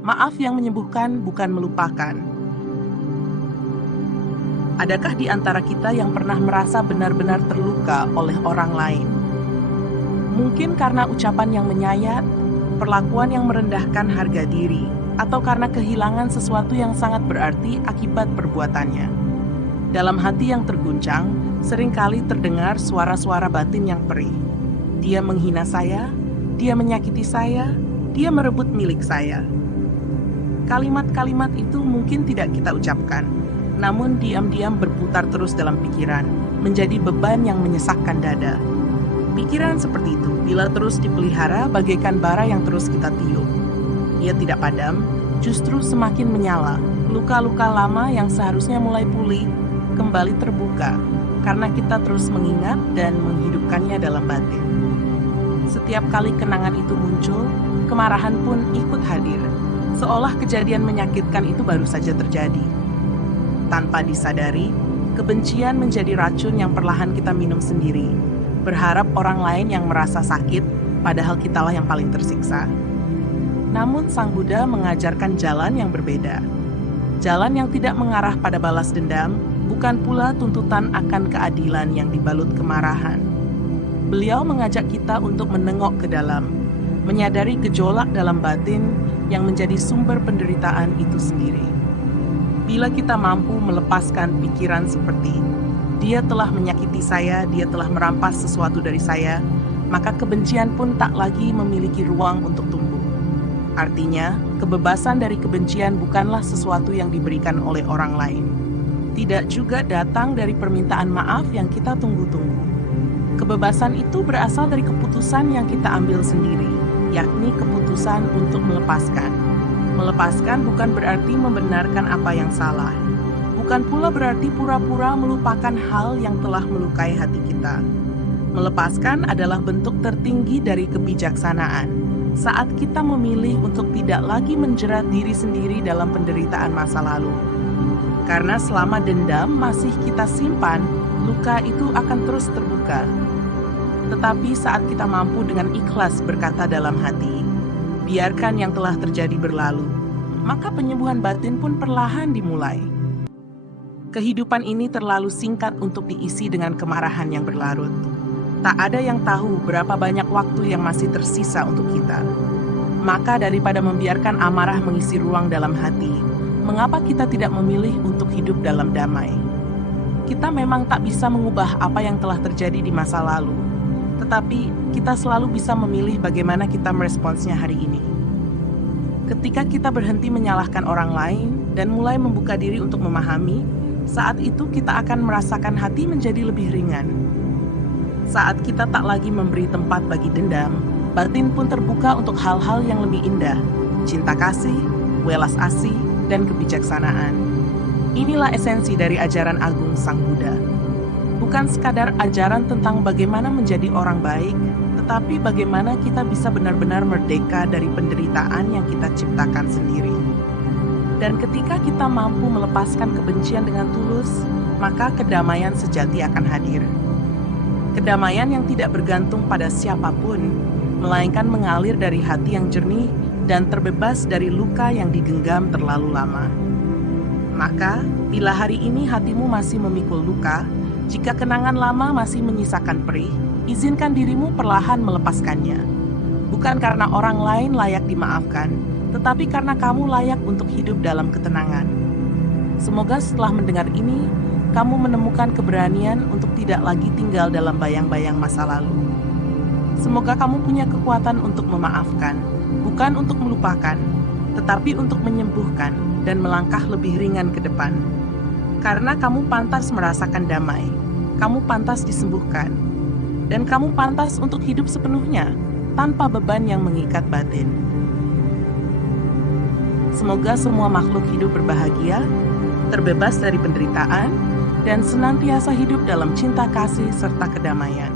Maaf yang menyembuhkan, bukan melupakan. Adakah di antara kita yang pernah merasa benar-benar terluka oleh orang lain? Mungkin karena ucapan yang menyayat, perlakuan yang merendahkan harga diri, atau karena kehilangan sesuatu yang sangat berarti akibat perbuatannya. Dalam hati yang terguncang, seringkali terdengar suara-suara batin yang perih. Dia menghina saya, dia menyakiti saya, dia merebut milik saya. Kalimat-kalimat itu mungkin tidak kita ucapkan, namun diam-diam berputar terus dalam pikiran, menjadi beban yang menyesakkan dada. Pikiran seperti itu, bila terus dipelihara bagaikan bara yang terus kita tiup. Ia tidak padam, justru semakin menyala. Luka-luka lama yang seharusnya mulai pulih, kembali terbuka, karena kita terus mengingat dan menghidupkannya dalam batin. Setiap kali kenangan itu muncul, kemarahan pun ikut hadir, seolah kejadian menyakitkan itu baru saja terjadi. Tanpa disadari, kebencian menjadi racun yang perlahan kita minum sendiri, berharap orang lain yang merasa sakit, padahal kitalah yang paling tersiksa. Namun Sang Buddha mengajarkan jalan yang berbeda. Jalan yang tidak mengarah pada balas dendam, bukan pula tuntutan akan keadilan yang dibalut kemarahan. Beliau mengajak kita untuk menengok ke dalam, menyadari gejolak dalam batin yang menjadi sumber penderitaan itu sendiri. Bila kita mampu melepaskan pikiran seperti, dia telah menyakiti saya, dia telah merampas sesuatu dari saya, maka kebencian pun tak lagi memiliki ruang untuk tumbuh. Artinya, kebebasan dari kebencian bukanlah sesuatu yang diberikan oleh orang lain. Tidak juga datang dari permintaan maaf yang kita tunggu-tunggu. Kebebasan itu berasal dari keputusan yang kita ambil sendiri, yakni keputusan untuk melepaskan. Melepaskan bukan berarti membenarkan apa yang salah. Bukan pula berarti pura-pura melupakan hal yang telah melukai hati kita. Melepaskan adalah bentuk tertinggi dari kebijaksanaan, saat kita memilih untuk tidak lagi menjerat diri sendiri dalam penderitaan masa lalu. Karena selama dendam masih kita simpan, luka itu akan terus terbuka. Tetapi saat kita mampu dengan ikhlas berkata dalam hati, biarkan yang telah terjadi berlalu, maka penyembuhan batin pun perlahan dimulai. Kehidupan ini terlalu singkat untuk diisi dengan kemarahan yang berlarut. Tak ada yang tahu berapa banyak waktu yang masih tersisa untuk kita. Maka daripada membiarkan amarah mengisi ruang dalam hati, mengapa kita tidak memilih untuk hidup dalam damai? Kita memang tak bisa mengubah apa yang telah terjadi di masa lalu, tetapi kita selalu bisa memilih bagaimana kita meresponsnya hari ini. Ketika kita berhenti menyalahkan orang lain dan mulai membuka diri untuk memahami, saat itu kita akan merasakan hati menjadi lebih ringan. Saat kita tak lagi memberi tempat bagi dendam, batin pun terbuka untuk hal-hal yang lebih indah, cinta kasih, welas asih, dan kebijaksanaan. Inilah esensi dari ajaran agung Sang Buddha. Bukan sekadar ajaran tentang bagaimana menjadi orang baik, tetapi bagaimana kita bisa benar-benar merdeka dari penderitaan yang kita ciptakan sendiri. Dan ketika kita mampu melepaskan kebencian dengan tulus, maka kedamaian sejati akan hadir. Kedamaian yang tidak bergantung pada siapapun, melainkan mengalir dari hati yang jernih dan terbebas dari luka yang digenggam terlalu lama. Maka, bila hari ini hatimu masih memikul luka, jika kenangan lama masih menyisakan perih, izinkan dirimu perlahan melepaskannya. Bukan karena orang lain layak dimaafkan, tetapi karena kamu layak untuk hidup dalam ketenangan. Semoga setelah mendengar ini, kamu menemukan keberanian untuk tidak lagi tinggal dalam bayang-bayang masa lalu. Semoga kamu punya kekuatan untuk memaafkan, bukan untuk melupakan, tetapi untuk menyembuhkan dan melangkah lebih ringan ke depan. Karena kamu pantas merasakan damai, kamu pantas disembuhkan, dan kamu pantas untuk hidup sepenuhnya tanpa beban yang mengikat batin. Semoga semua makhluk hidup berbahagia, terbebas dari penderitaan, dan senantiasa hidup dalam cinta kasih serta kedamaian.